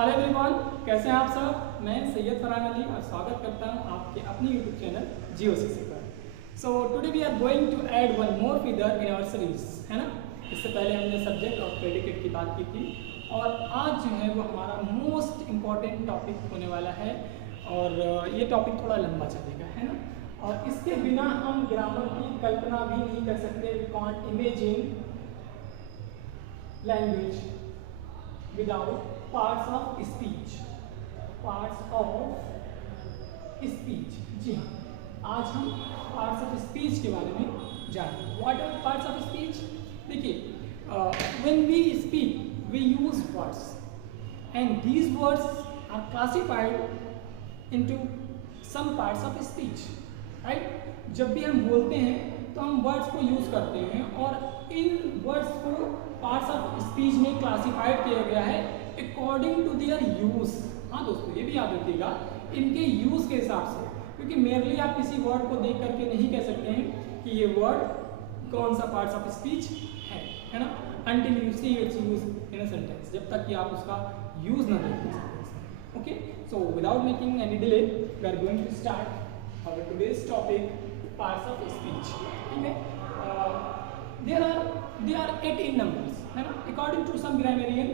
Hello everyone, कैसे हैं आप सब। मैं सैयद फरहान अली और स्वागत करता हूं आपके अपने यूट्यूब चैनल GOCC पर। So today we are going to add one more figure in our series, है ना। इससे पहले हमने सब्जेक्ट और प्रेडिकेट की बात की थी और आज जो है वो हमारा मोस्ट इम्पॉर्टेंट टॉपिक होने वाला है और ये टॉपिक थोड़ा लंबा चलेगा, है ना। और इसके बिना हम ग्रामर की कल्पना भी नहीं कर सकते। We can't imagine language without parts of speech. Parts of speech, जी हाँ, आज हम पार्ट्स ऑफ स्पीच के बारे में जानेंगे। What are parts of speech? देखिए, when we speak we use words and these words are classified into some parts of speech, right. जब भी हम बोलते हैं तो हम वर्ड्स को यूज करते हैं और इन वर्ड्स को पार्ट्स ऑफ स्पीच में क्लासिफाइड किया गया है अकॉर्डिंग टू देयर यूज। हाँ दोस्तों, ये भी याद रखिएगा, इनके यूज के हिसाब से, क्योंकि मेरली आप किसी वर्ड को देख करके नहीं कह सकते हैं कि ये वर्ड कौन सा पार्ट्स ऑफ स्पीच है ना, until you see its use in a sentence, जब तक कि आप उसका यूज ना देखें। Okay, so without making any delay we are going to start our today's topic, parts of speech. ठीक है, there are 8 in numbers, है ना। According to some grammarian,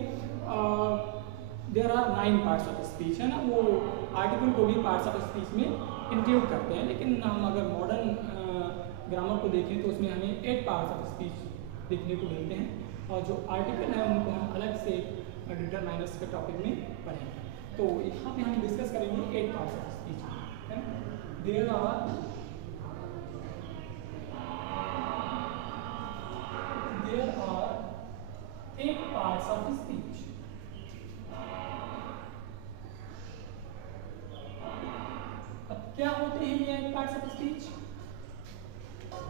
there are 9 parts of speech, है ना। वो article को भी parts of speech में इंक्लूड करते हैं, लेकिन हम अगर मॉडर्न ग्रामर को देखें तो उसमें हमें 8 पार्ट्स ऑफ स्पीच देखने को मिलते हैं और जो आर्टिकल है उनको हम अलग से डिटरमाइनर्स के टॉपिक में पढ़ेंगे। तो यहाँ पे हम डिस्कस करेंगे 8 पार्ट्स ऑफ स्पीच, है ना। There are 8 parts of speech. अब क्या होते हैं ये 8 parts of speech?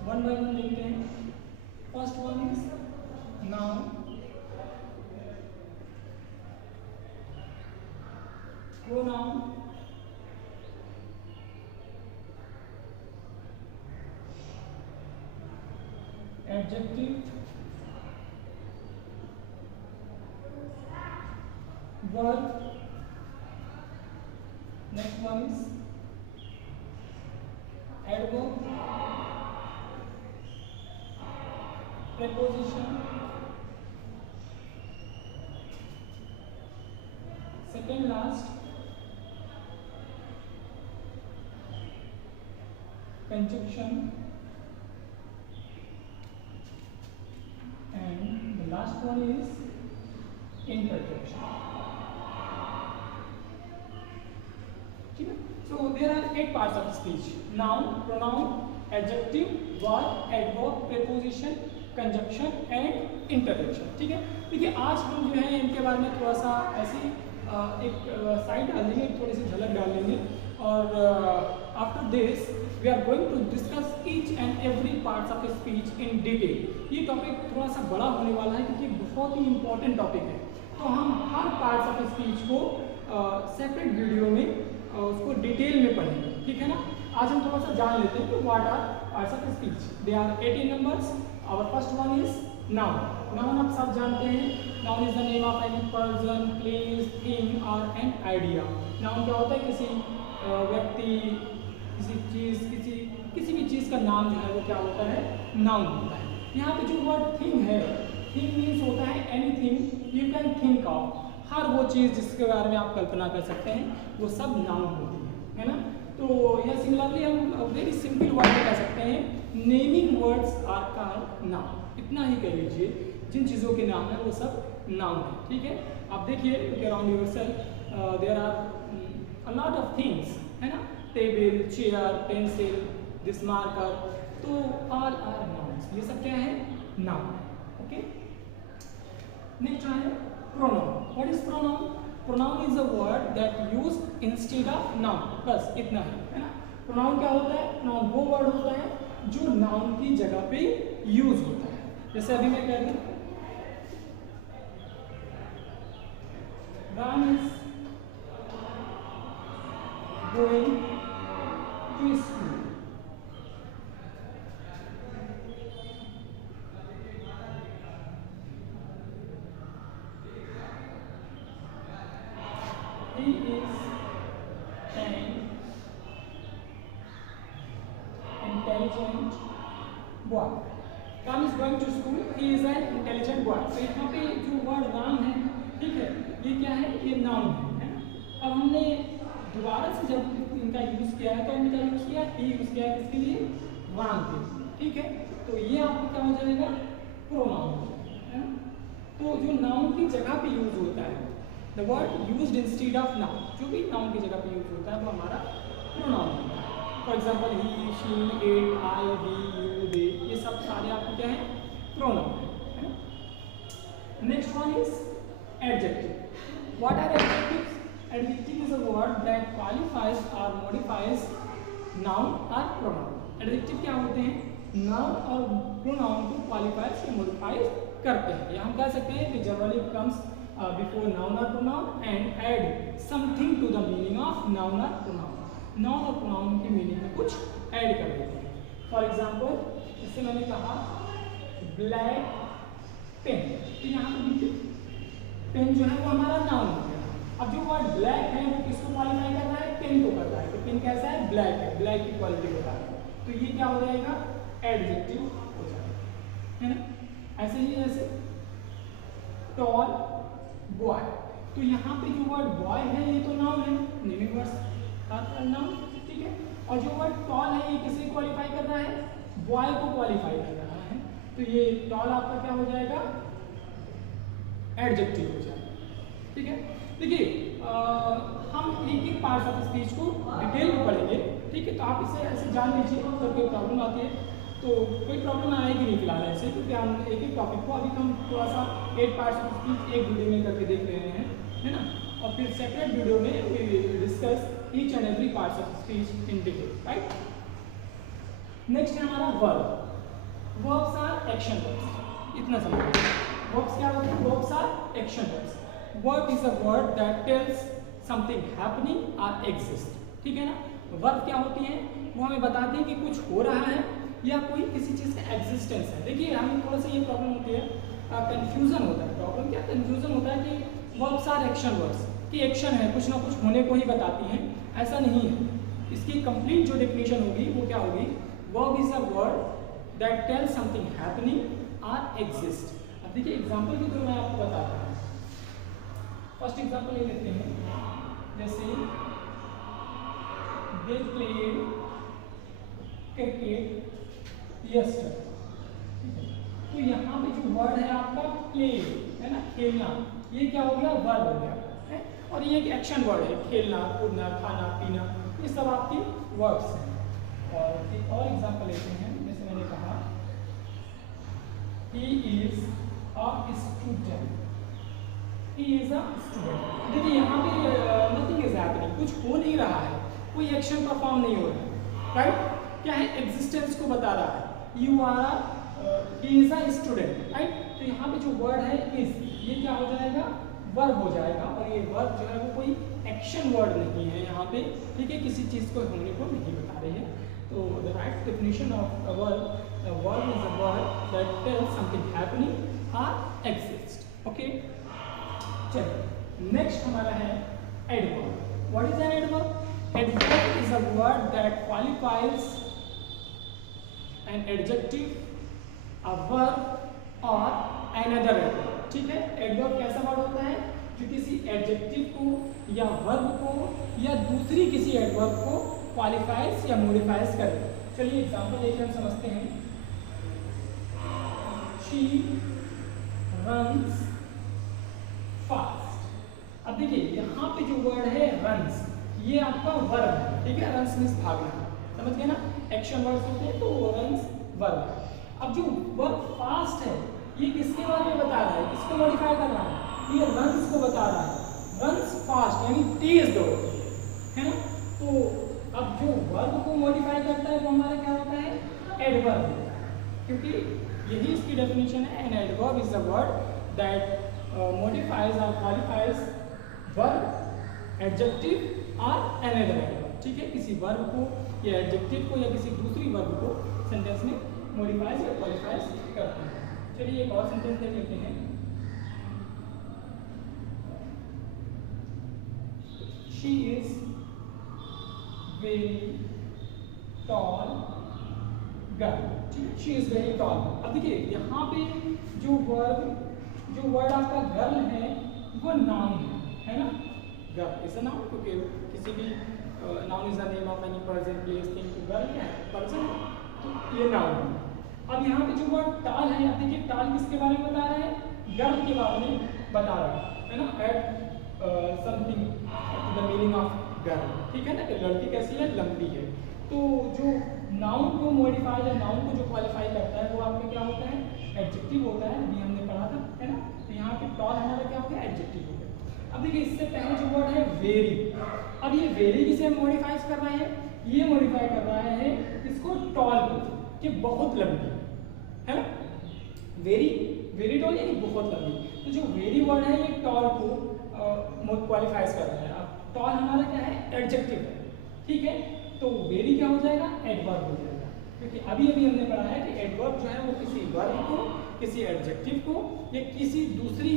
One by one देखते हैं। First one is noun, pronoun, adjective, verb, next one is adverb, preposition, second last conjunction, and the last one is interjection. ठीक है, so there are 8 parts of speech: noun, pronoun, adjective, verb, adverb, preposition, conjunction and interjection। ठीक है, देखिए आज हम जो है इनके बारे में थोड़ा सा ऐसी एक साइड डाल देंगे, थोड़ी सी झलक डाल देंगे और after this we are going to discuss each and every parts of speech in detail. ये टॉपिक थोड़ा सा बड़ा होने वाला है क्योंकि बहुत ही इंपॉर्टेंट टॉपिक है, तो हम हर पार्ट्स ऑफ स्पीच को सेपरेट वीडियो में उसको डिटेल में पढ़ेंगे, ठीक है ना। आज हम थोड़ा सा जान लेते हैं कि what are parts of speech. They are 18 numbers. Our first one is noun. Noun आप सब जानते हैं, noun is the name of any person, place, thing और एन आइडिया। नाउन क्या होता है? किसी व्यक्ति, किसी चीज़, किसी भी चीज़ का नाम जो है वो क्या होता है? नाउन होता है। यहाँ पे जो वर्ड थिंग है, थिंग मीन्स होता है anything you can think of. हर वो चीज़ जिसके बारे में आप कल्पना कर सकते हैं वो सब नाउन होती है ना। तो यह सिमिलरली हम वेरी सिंपल वर्ड में कह सकते हैं, naming words are called noun. इतना ही कह लीजिए, जिन चीज़ों के नाम है वो सब नाउन है, ठीक है। आप देखिए look around yourself, there are a lot of things, है ना। Table, chair, pencil, this marker, तो ऑल आर नाउन्स। ये सब क्या है? नाउन। ओके, नेक्स्ट है pronoun. What is pronoun? Pronoun is a word that used instead of noun. बस इतना ही, है ना। प्रोनाउन क्या होता है? प्रोनाउन वो वर्ड होता है जो नाउन की जगह पे यूज होता है। जैसे अभी मैं कह दूं Ram is going to school. he is an intelligent boy. Ram is going to school, he is an intelligent boy. तो यहाँ पे जो वर्ड राम है, ठीक है, ये क्या है, ये नाउन है ना। अब हमने दोबारा से जब इनका यूज किया है तो हमने क्या यूज किया, ही यूज किया है किसके लिए, राम के, ठीक है। तो ये आपको क्या हो जाएगा, प्रोनाउन है ना। तो जो नाउन की जगह पे यूज होता है, the word used instead of noun, जो भी नाउन की जगह पे यूज होता है वो हमारा प्रोनाउन होता है। For example he, she, it, I, we, you, they, ये सब सारे आपको क्या है, प्रोनाउन है। Next one is adjective. What are adjectives? Adjective is a word that qualifies or modifies noun or pronoun. Adjective क्या होते हैं, noun और pronoun को qualifies या modifies करते हैं। या हम कह सकते हैं कि generally comes before noun or pronoun and add something to the meaning of noun or pronoun. Noun और pronoun की meaning में कुछ add कर देते हैं। For example, जैसे मैंने कहा black pen, तो यहाँ पर देखिए पेन जो है वो हमारा noun हो गया। अब जो वर्ड ब्लैक है वो किसको क्वालिफाई कर रहा है, पेन को कर रहा है। तो पेन कैसा है, ब्लैक है, ब्लैक की क्वालिटी बता रहा है। तो ये क्या हो जाएगा, एडजेक्टिव हो जाएगा, है ना। ऐसे ही जैसे टॉल बॉय, तो यहाँ पे जो वर्ड बॉय है ये तो नाउन है, नेमिंग वर्ड्स का नाउन, ठीक है। और जो वर्ड टॉल है ये किसे क्वालिफाई कर रहा है, बॉय को क्वालिफाई कर रहा है। तो ये टॉल आपका क्या हो जाएगा, एडजेक्टिव हो जाएगा, ठीक है। देखिए हम एक एक पार्ट ऑफ स्पीच को डिटेल में पढ़ेंगे, ठीक है। तो आप इसे ऐसे जान लीजिए, अगर कोई प्रॉब्लम आती है तो कोई प्रॉब्लम आएगी नहीं फिलहाल ऐसे, क्योंकि हम एक एक टॉपिक को अभी हम थोड़ा सा 8 पार्ट्स ऑफ स्पीच एक वीडियो में करके देख रहे हैं, है ना। और फिर सेपरेट वीडियो में we will discuss each and every parts of speech in detail, right. Next है हमारा verb. Verbs are action verbs, इतना समझिए। वर्ब्स क्या होते हैं, verbs are action verbs. Verb is a word that tells something happening or exist, ठीक है ना। वर्ब क्या होती है, वो हमें बताते हैं कि कुछ हो रहा है या कोई किसी चीज़ का एग्जिस्टेंस है। देखिए हमें थोड़ा सा ये प्रॉब्लम होती है, कंफ्यूजन होता है। प्रॉब्लम क्या, कंफ्यूजन होता है कि वर्ब्स आर एक्शन वर्ड्स, कि एक्शन है, कुछ ना कुछ होने को ही बताती हैं, ऐसा नहीं है। इसकी कंप्लीट जो डेफिनेशन होगी वो क्या होगी, verb is a word that tells something happening और एग्जिस्ट। अब देखिए एग्जाम्पल के थ्रू मैं आपको बताता हूँ। फर्स्ट एग्जाम्पल ले लेते हैं, जैसे दे प्लेड क्रिकेट यस्टरडे, तो यहाँ पे जो वर्ड है आपका प्ले है ना, खेलना, ये क्या हो गया, वर्ब हो गया है। और ये एक एक्शन वर्ड है, खेलना, कूदना, खाना, पीना, ये सब आपके वर्ड्स हैं। और एक और एग्जाम्पल लेते हैं, जैसे मैंने कहा he is a student, he is a student। देखिए यहाँ पे nothing is happening, कुछ हो नहीं रहा है, कोई एक्शन परफॉर्म नहीं हो रहा है, राइट। क्या है, एग्जिस्टेंस को बता रहा है। you are he is a student, right. तो यहाँ पे जो वर्ड है is, ये क्या हो जाएगा, वर्ब हो जाएगा। और ये वर्ब जो है वो कोई एक्शन वर्ड नहीं है यहाँ पे, ठीक है, किसी चीज़ को होने को नहीं बता रही है। तो the right definition of a verb is a word that tells something happening or exist, okay। चलिए नेक्स्ट हमारा है adverb. What is an adverb? Adverb is a word that qualifies an adjective, a verb और another adverb, ठीक है। Adverb कैसा word होता है, जो किसी एडजेक्टिव को या वर्ब को या दूसरी किसी एडवर्ब को क्वालिफाइज या मॉडिफाइज करे। चलिए एग्जांपल लेके हम समझते हैं। She runs fast. अब देखिए यहाँ पे जो वर्ड है रन्स, ये आपका वर्ब है, ठीक है। रन्स मीन्स भागना, समझ गए ना, एक्शन वर्ड्स होते हैं तो रन्स वर्ब है। अब जो वर्ब फास्ट है ये किसके बारे में बता रहा है, किसको मॉडिफाई कर रहा है, ये रन्स को बता रहा है। रन्स फास्ट यानी तेज दौड़, है ना। तो अब जो वर्ब को मॉडिफाई करता है वो हमारा क्या होता है, एडवर्ब, क्योंकि यही इसकी डेफिनेशन है। An adverb is a word that modifies or qualifies verb, adjective or another adverb, ठीक है। किसी वर्ब को या एडजेक्टिव को या किसी दूसरी वर्ब को सेंटेंस में मॉडिफाइज या क्वालिफाइज करते हैं। चलिए एक और सेंटेंस देख लेते हैं। She is very tall girl, ठीक है, शी इज वेरी टॉल। अब देखिए यहाँ पे जो वर्ड आपका गर्ल है वो नाउन है ना, गर्ल इज अ नाउन, क्योंकि किसी भी noun is the name of any person place thing, तो गर्ल क्या है, पर्सन, तो ये नाउन है। अब यहाँ पे जो वर्ड टाल है, आप देखिए टाल किसके बारे में बता रहा है, गर्ल के बारे में बता रहा है ना, at something the meaning of girl, ठीक है ना, कि लड़की कैसी है, लंबी है। तो जो नाउन को मॉडिफाई या नाउन को जो क्वालिफाई करता है वो आपका क्या होता है, एडजेक्टिव होता है, अभी हमने पढ़ा था, है ना। तो यहाँ पे टॉल हमारा क्या हो गया, एडजेक्टिव हो गया। अब देखिए इससे पहले जो वर्ड है वेरी, अब ये वेरी किसे मॉडिफाई कर रहा है, ये मॉडिफाई कर रहा है इसको टॉल को, कि बहुत लंबी है ना, वेरी टॉल यानी बहुत लंबी। तो जो वेरी वर्ड है ये टॉल को क्वालिफाइज कर रहा है। अब टॉल हमारा क्या है, एडजेक्टिव है, ठीक है, तो वेरी क्या हो जाएगा, एडवर्ब हो जाएगा, क्योंकि अभी हमने पढ़ा है कि एडवर्ब जो है वो किसी वर्ब को, किसी एडजेक्टिव को या किसी दूसरी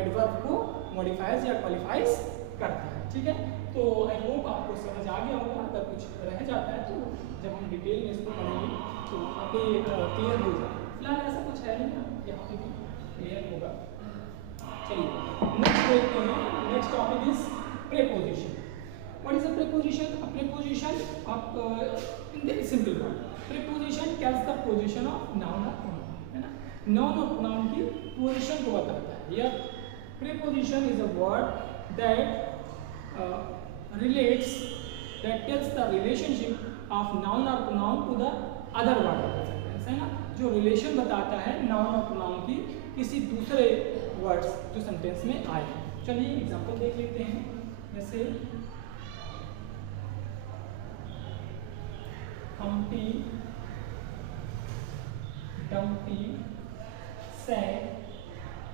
एडवर्ब को मॉडिफाइज या क्वालिफाइज करता है, ठीक है। तो आई होप आपको समझ आ गया होगा, अगर कुछ रह जाता है तो जब हम डिटेल में इसको पढ़ेंगे तो वहाँ पे क्लियर हो जाए। फिलहाल ऐसा कुछ है नहीं, यहाँ पे भी क्लियर होगा। चलिए नेक्स्ट देखते हैं, next topic is preposition. What is a preposition? A preposition of in very simple word. Preposition tells the position of noun or pronoun, है ना, noun और pronoun की position को बताता है। यह preposition is a word that relates, that tells the relationship of noun or pronoun to the other word of the sentence, है ना, जो relation बताता है noun और pronoun की किसी दूसरे words जो sentence में आए। चलिए एग्जाम्पल देख लेते हैं, जैसे Humpty Dumpty sat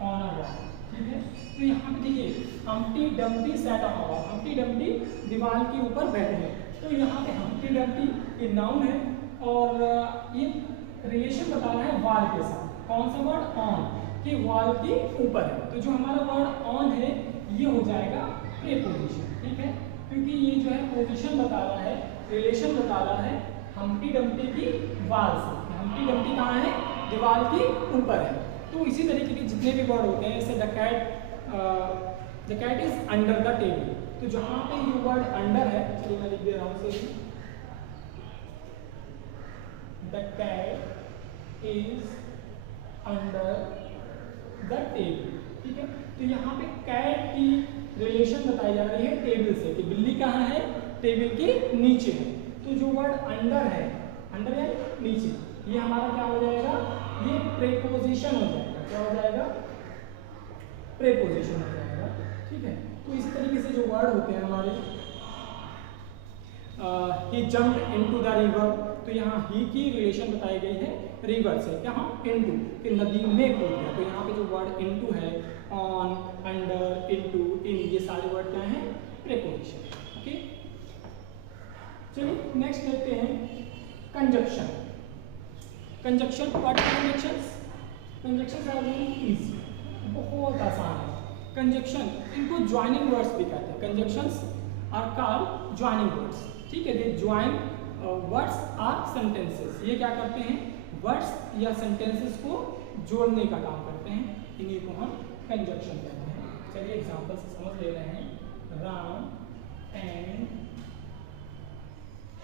on a wall, ठीक है। तो यहाँ पे देखिए Humpty Dumpty sat on a wall, Humpty Dumpty दीवार के ऊपर बैठे हैं। तो यहाँ पे Humpty Dumpty ये नाउन है और ये रिलेशन बता रहा है वॉल के साथ। कौन सा वर्ड, ऑन, कि वॉल के ऊपर है। तो जो हमारा वर्ड ऑन है ये हो जाएगा प्रीपोजिशन, ठीक है, क्योंकि ये जो है पोजिशन बता रहा है, रिलेशन बता रहा है हम्प्टी डम्प्टी की वाल से। हम्प्टी डम्प्टी कहाँ है, दीवार के ऊपर है। तो इसी तरीके के जितने भी वर्ड होते हैं, जैसे the cat is under the table, तो जहाँ पे ये वर्ड अंडर है, चलिए मैं लिख दे रहा हूँ से, the cat is under the table, ठीक है। तो यहाँ पे कैट की रिलेशन बताई जा रही है टेबल से, कि बिल्ली कहाँ है, टेबल के नीचे है। तो जो वर्ड अंडर है, अंडर यानी नीचे, ये हमारा क्या हो जाएगा, ये प्रीपोजिशन हो जाएगा। क्या हो जाएगा, प्रीपोजिशन हो जाएगा, ठीक है। तो इसी तरीके से जो वर्ड होते हैं हमारे, ही जम्प्ड इनटू द रिवर, तो यहाँ ही की रिलेशन बताई गई है रिवर से, यहाँ इनटू, कि नदी में कूद गया। तो यहाँ पे जो वर्ड इनटू है, ऑन, अंडर, इनटू, इन, ये सारे वर्ड क्या हैं, प्रीपोजिशन, ओके। चलिए नेक्स्ट देखते हैं conjunction. Conjunction, what are conjunctions? Conjunctions are very easy, बहुत आसान है। कंजक्शन, इनको ज्वाइनिंग वर्ड्स भी कहते हैं। Conjunctions are called joining words, ठीक है। They join words or sentences, ये क्या करते हैं, वर्ड्स या सेंटेंसेस को जोड़ने का काम करते हैं, इन्हीं को हम कंजक्शन कहते हैं। चलिए एग्जांपल से समझ ले रहे हैं। Ram and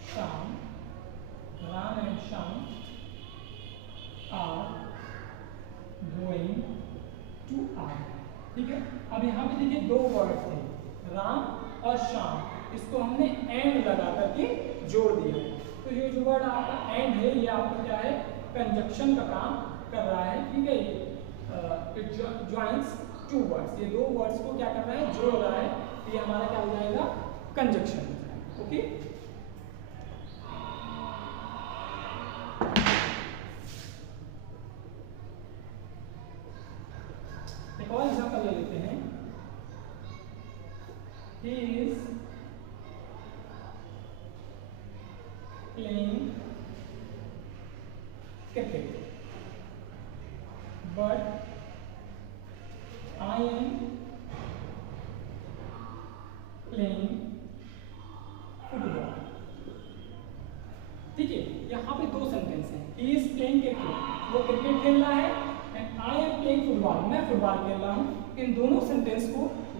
Shyam, Ram and Shyam are going to art, ठीक है। अब यहाँ पे देखिए दो वर्ड थे, राम और श्याम, इसको हमने एंड लगा करके जोड़ दिया। तो ये जो वर्ड आपका एंड है, ये आपका क्या है, कंजक्शन का काम कर रहा है, ठीक है। इट जॉइंस टू वर्ड्स, ये दो वर्ड्स को क्या कर रहा है, जोड़ रहा है। तो ये हमारा क्या हो जाएगा, कंजक्शन, ओके। एक और एग्जांपल ले लेते हैं। He is playing cricket, but I am playing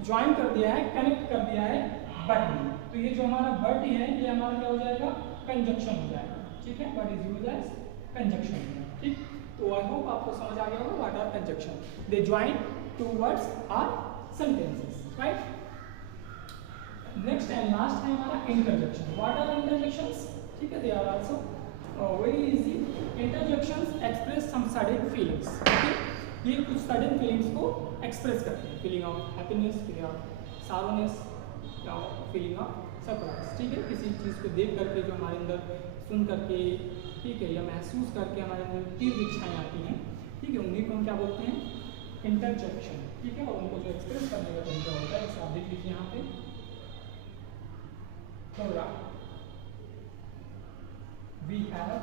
join कर दिया है, कनेक्ट कर दिया है बट में। तो ये जो हमारा बट है ये हमारा क्या हो जाएगा, कंजक्शन हो जाएगा, ठीक है। But is used as conjunction, ठीक। तो आई होप आपको समझ आ गया होगा what are conjunction. They join two words or sentences, right. Next and last है हमारा इंटरजेक्शन। व्हाट आर इंटरजेक्शंस, ठीक है। They are also very easy. Interjections express some sudden feelings, ठीक। ये कुछ सडन फीलिंग्स को एक्सप्रेस करते हैं, feeling of happiness, feeling of sadness या फीलिंग ऑफ सरप्राइज, ठीक है। किसी चीज़ को देख करके जो हमारे अंदर सुन करके, ठीक है, या महसूस करके हमारे अंदर तीव्र इच्छाएं आती हैं, ठीक है, उन्हीं को हम क्या बोलते हैं, इंटरजेक्शन, ठीक है। और उनको जो एक्सप्रेस करने का तरीका होता है, जैसे आप देख लीजिए यहाँ पे थोड़ा we have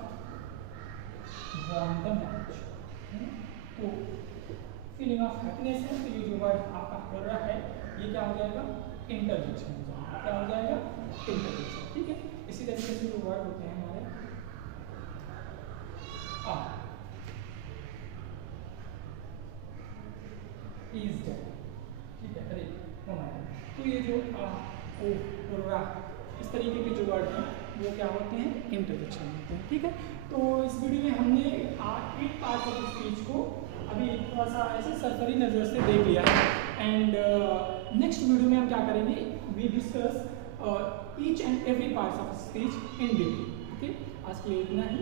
won the match, तो फीलिंग ऑफ हैप्पीनेस है, तो ये जो वर्ड आपका हो रहा है ये क्या हो जाएगा, इंटरजेक्शन हो जाएगा, क्या हो जाएगा, इंटरजेक्शन, ठीक है। इसी तरीके से जो वर्ड होते हैं हमारे इज डेड, ठीक है, अरे तो ये जो ओ रा इस तरीके के जो वर्ड हैं वो क्या होते हैं, इंटरजेक्शन होते हैं, ठीक है। तो इस वीडियो में हमने 8 पार्ट ऑफ स्पीच को अभी थोड़ा सा ऐसे सरसरी नज़र से देख लिया है। एंड नेक्स्ट वीडियो में हम क्या करेंगे, we discuss each and every part of speech in detail, okay. आज के लिए इतना ही।